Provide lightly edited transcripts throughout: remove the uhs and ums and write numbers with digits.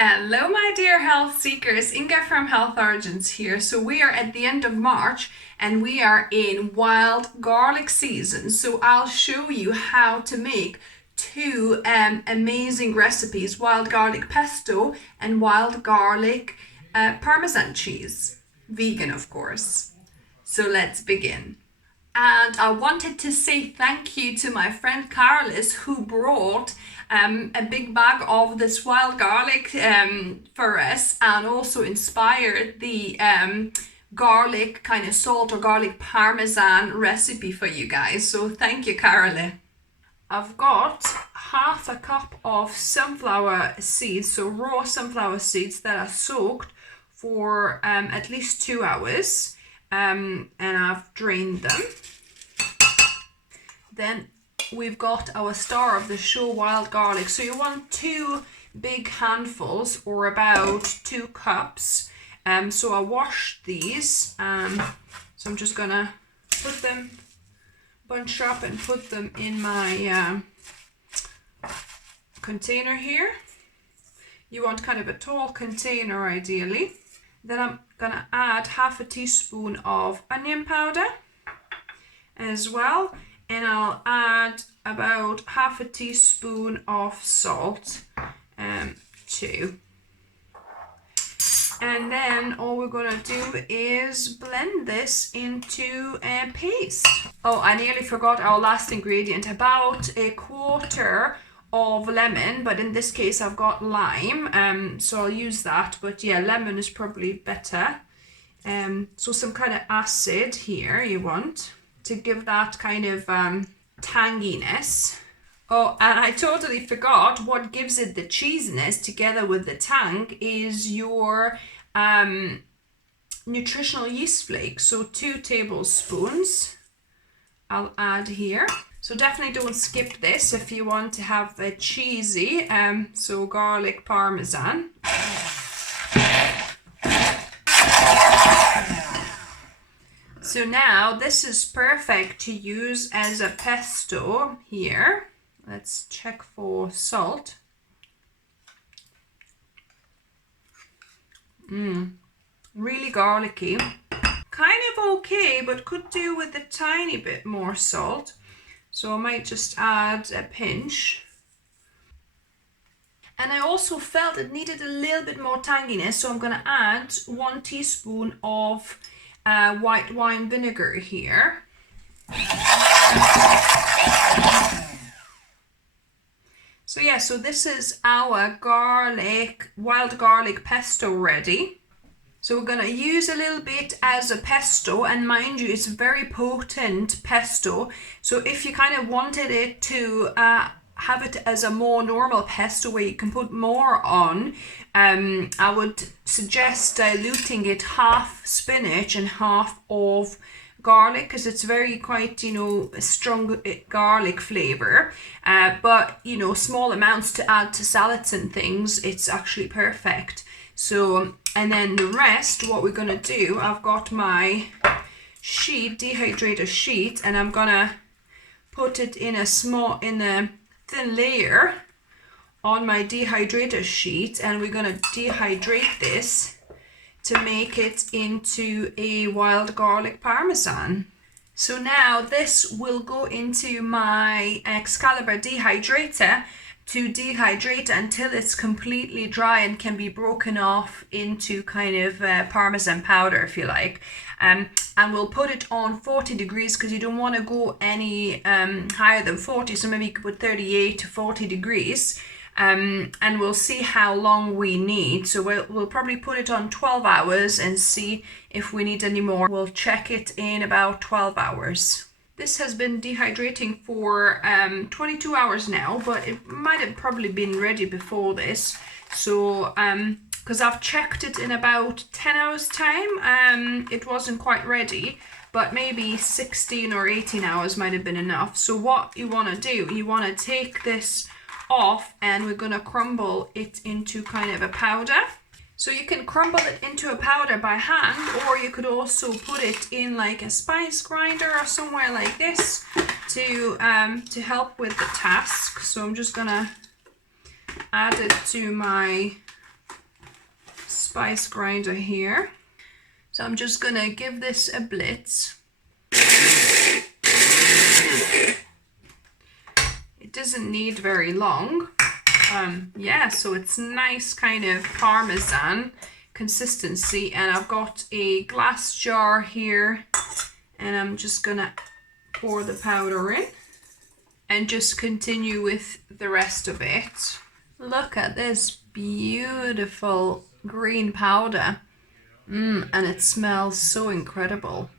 Hello, my dear health seekers. Inga from Health Origins here. So we are at the end of March and we are in wild garlic season. So I'll show you how to make two amazing recipes: wild garlic pesto and wild garlic Parmesan cheese. Vegan, of course. So let's begin. And I wanted to say thank you to my friend Carlos, who brought a big bag of this wild garlic for us, and also inspired the garlic kind of salt or garlic Parmesan recipe for you guys. So thank you, Carole. I've got half a cup of sunflower seeds, so raw sunflower seeds that are soaked for at least 2 hours. And I've drained them. Then we've got our star of the show, wild garlic. So you want 2 big handfuls, or about 2 cups. So I washed these. So I'm just gonna put them, bunch up and put them in my container here. You want kind of a tall container ideally. Then I'm gonna add half a teaspoon of onion powder as well, and I'll add about half a teaspoon of salt too. And then all we're gonna do is blend this into a paste. Oh, I nearly forgot our last ingredient, about a quarter of lemon, but in this case I've got lime, so I'll use that, but yeah, lemon is probably better. So some kind of acid here you want to give that kind of tanginess. Oh, and I totally forgot, what gives it the cheesiness together with the tang is your nutritional yeast flakes. So 2 tablespoons I'll add here. So definitely don't skip this if you want to have a cheesy, so garlic Parmesan. So now this is perfect to use as a pesto here. Let's check for salt. Really garlicky. Kind of okay, but could do with a tiny bit more salt. So I might just add a pinch. And I also felt it needed a little bit more tanginess, so I'm gonna add 1 teaspoon of white wine vinegar here. So yeah, so this is our wild garlic pesto ready. So we're gonna use a little bit as a pesto, and mind you, it's a very potent pesto. So if you kind of wanted it to have it as a more normal pesto where you can put more on, I would suggest diluting it, half spinach and half of garlic, because it's very quite, a strong garlic flavor. But small amounts to add to salads and things, it's actually perfect. So, and then the rest, what we're gonna do, I've got my sheet, dehydrator sheet, and I'm gonna put it in a thin layer on my dehydrator sheet, and we're gonna dehydrate this to make it into a wild garlic Parmesan. So now this will go into my Excalibur dehydrator to dehydrate until it's completely dry and can be broken off into kind of Parmesan powder, if you like. And we'll put it on 40 degrees because you don't want to go any higher than 40, so maybe you could put 38 to 40 degrees. And we'll see how long we need. So we'll probably put it on 12 hours and see if we need any more. We'll check it in about 12 hours. This has been dehydrating for 22 hours now, but it might have probably been ready before this. So, because I've checked it in about 10 hours time, it wasn't quite ready, but maybe 16 or 18 hours might have been enough. So what you want to do, you want to take this off, and we're going to crumble it into kind of a powder. So you can crumble it into a powder by hand, or you could also put it in like a spice grinder or somewhere like this to help with the task. So I'm just gonna add it to my spice grinder here. So I'm just gonna give this a blitz. It doesn't need very long. Yeah, so it's nice kind of Parmesan consistency, and I've got a glass jar here, and I'm just gonna pour the powder in and just continue with the rest of it. Look at this beautiful green powder. And it smells so incredible.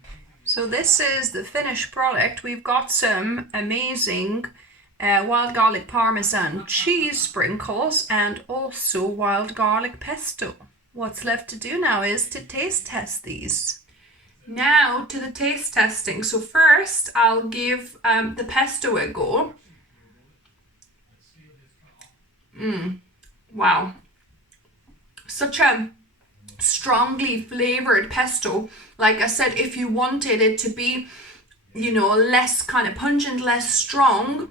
So this is the finished product. We've got some amazing wild garlic Parmesan cheese sprinkles and also wild garlic pesto. What's left to do now is to taste test these. Now to the taste testing. So first I'll give the pesto a go. Wow. Such a strongly flavored pesto. Like I said, if you wanted it to be, you know, less kind of pungent, less strong,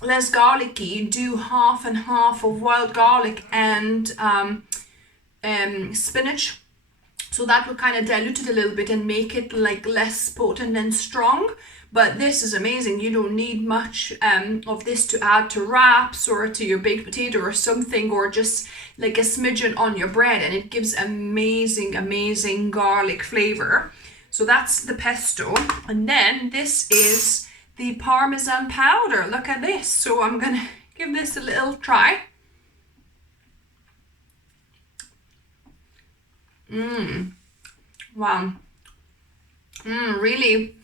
less garlicky, do half and half of wild garlic and spinach. So that will kind of dilute it a little bit and make it like less potent and strong. But this is amazing. You don't need much of this to add to wraps or to your baked potato or something, or just like a smidgen on your bread, and it gives amazing garlic flavor. So that's the pesto. And then this is the Parmesan powder. Look at this. So I'm gonna give this a little try. Wow. Really,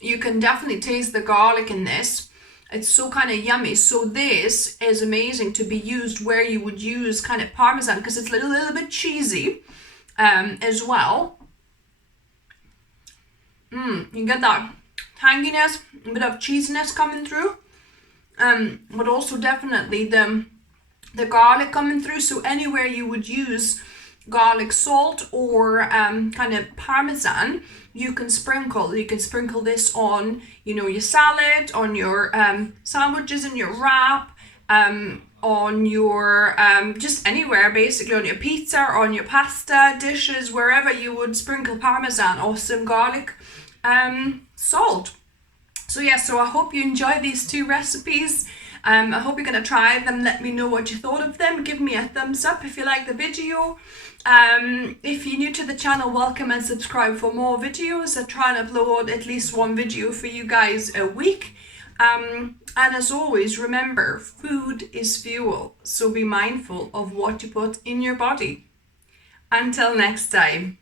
you can definitely taste the garlic in this. It's so kind of yummy. So this is amazing to be used where you would use kind of Parmesan, because it's a little bit cheesy as well. You get that tanginess, a bit of cheesiness coming through, but also definitely the garlic coming through. So anywhere you would use garlic salt or kind of Parmesan, you can sprinkle this on, you know, your salad, on your sandwiches and your wrap, on your just anywhere, basically on your pizza, on your pasta dishes, wherever you would sprinkle Parmesan or some garlic salt. So yeah, so I hope you enjoy these two recipes. I hope you're going to try them. Let me know what you thought of them. Give me a thumbs up if you like the video. If you're new to the channel, welcome and subscribe for more videos. I try and upload at least one video for you guys a week. And as always, remember, food is fuel. So be mindful of what you put in your body. Until next time.